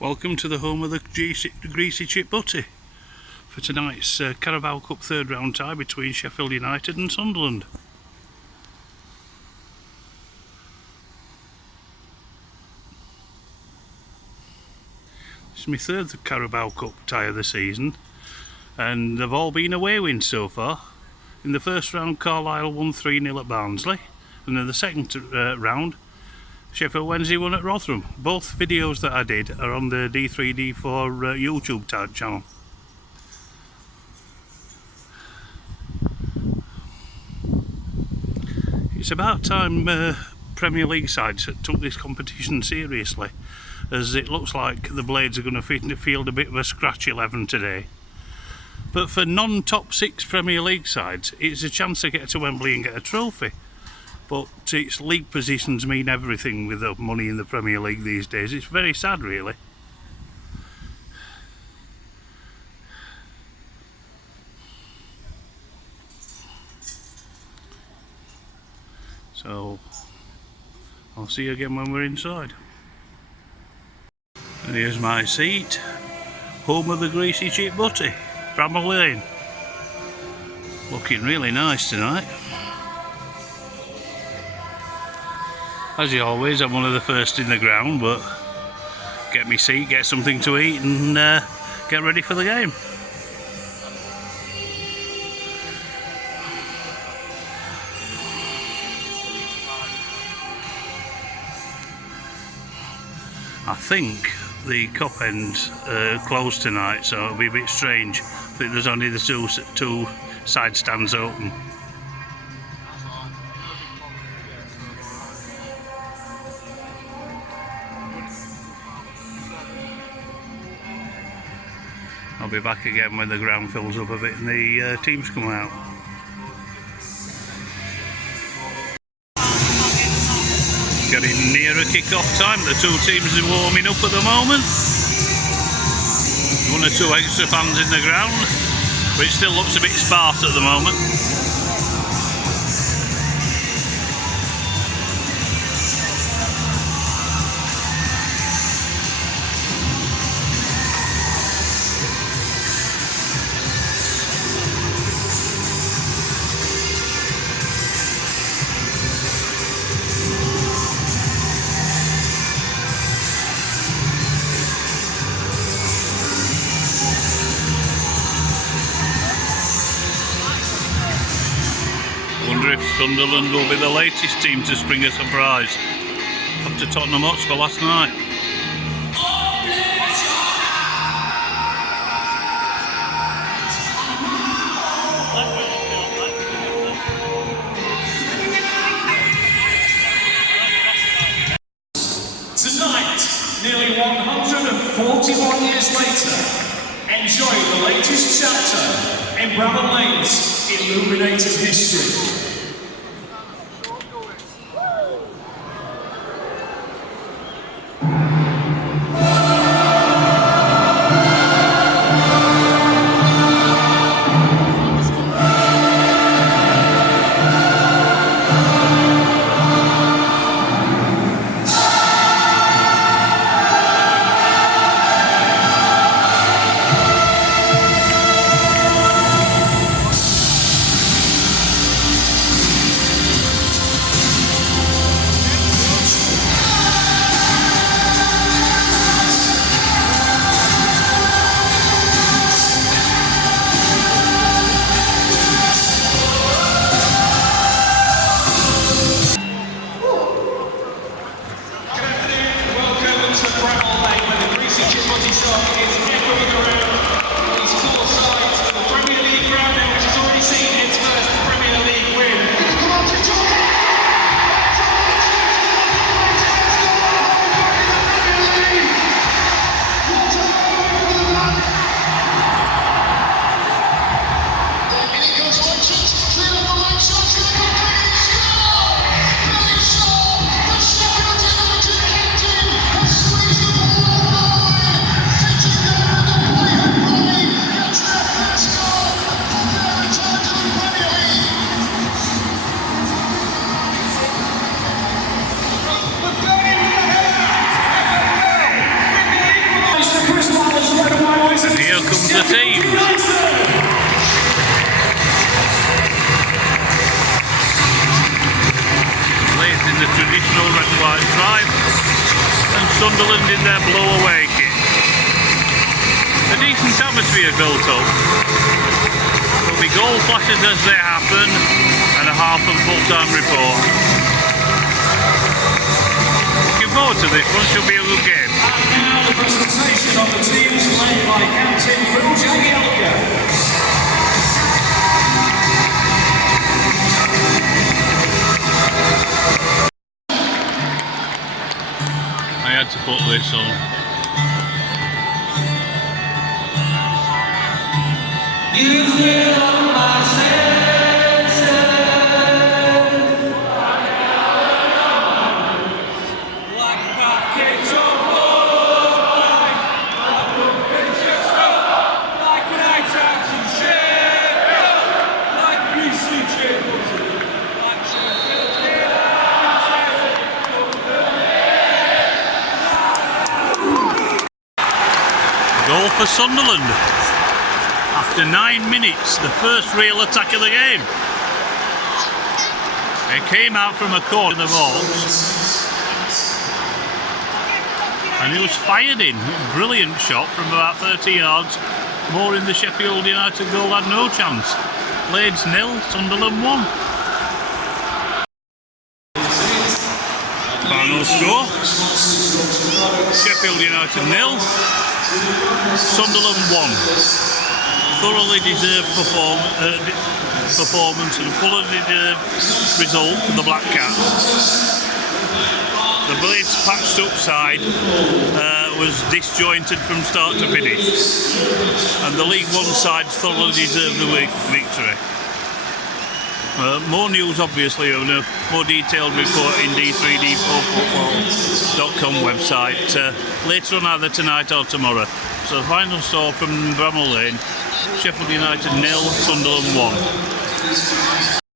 Welcome to the home of the Greasy Chip Butty for tonight's Carabao Cup third round tie between Sheffield United and Sunderland. It's my third Carabao Cup tie of the season, and they've all been away wins so far. In the first round, Carlisle won 3-0 at Barnsley, and in the second round, Sheffield Wednesday won at Rotherham. Both videos that I did are on the D3D4 YouTube channel. It's about time Premier League sides took this competition seriously, as it looks like the Blades are going to field a bit of a scratch 11 today. But for non-top 6 Premier League sides, it's a chance to get to Wembley and get a trophy. But its league positions mean everything with the money in the Premier League these days. It's very sad, really. So I'll see you again when we're inside. And here's my seat, home of the Greasy Chip Butty, Bramall Lane. Looking really nice tonight. As always, I'm one of the first in the ground, but get me seat, get something to eat, and get ready for the game. I think the Cup ends closed tonight, so it'll be a bit strange. I think there's only the two side stands open. I'll be back again when the ground fills up a bit and the teams come out. Getting nearer kick-off time. The two teams are warming up at the moment. One or two extra fans in the ground, but it still looks a bit sparse at the moment. If Sunderland will be the latest team to spring a surprise after Tottenham Hotspur last night. Tonight, nearly 141 years later, enjoy the latest chapter in Bramall Lane's illuminated history. Bramall Lane, where the Greasy Chip Butty stock is echoing around these four sides of the Premier League ground now, which has already seen its first Premier League win. the teams. Blades in the traditional red and white stripe, and Sunderland in their blow-away kit. A decent atmosphere built up. There'll be goal flashes as they happen, and a half and full-time report. Looking forward to this one, should be a good game. And now the presentation of the teams led by Captain Phil Jagielka. I had to put this on. You fill my senses like packets of love, like night out in Sheffield, like BCJ, like Sheffield. Goal for Sunderland. After 9 minutes, the first real attack of the game. It came out from a corner in the box, and it was fired in. Brilliant shot from about 30 yards. More in the Sheffield United goal had no chance. Blades 0, Sunderland 1. Final score: Sheffield United 0, Sunderland 1. Thoroughly deserved performance and fully deserved result for the Black Cats. The Blades patched up side was disjointed from start to finish, and the League One side thoroughly deserved the victory. More news obviously on a more detailed report in d3d4football.com website later on, either tonight or tomorrow. So the final score from Bramall Lane: Sheffield United 0, Sunderland 1.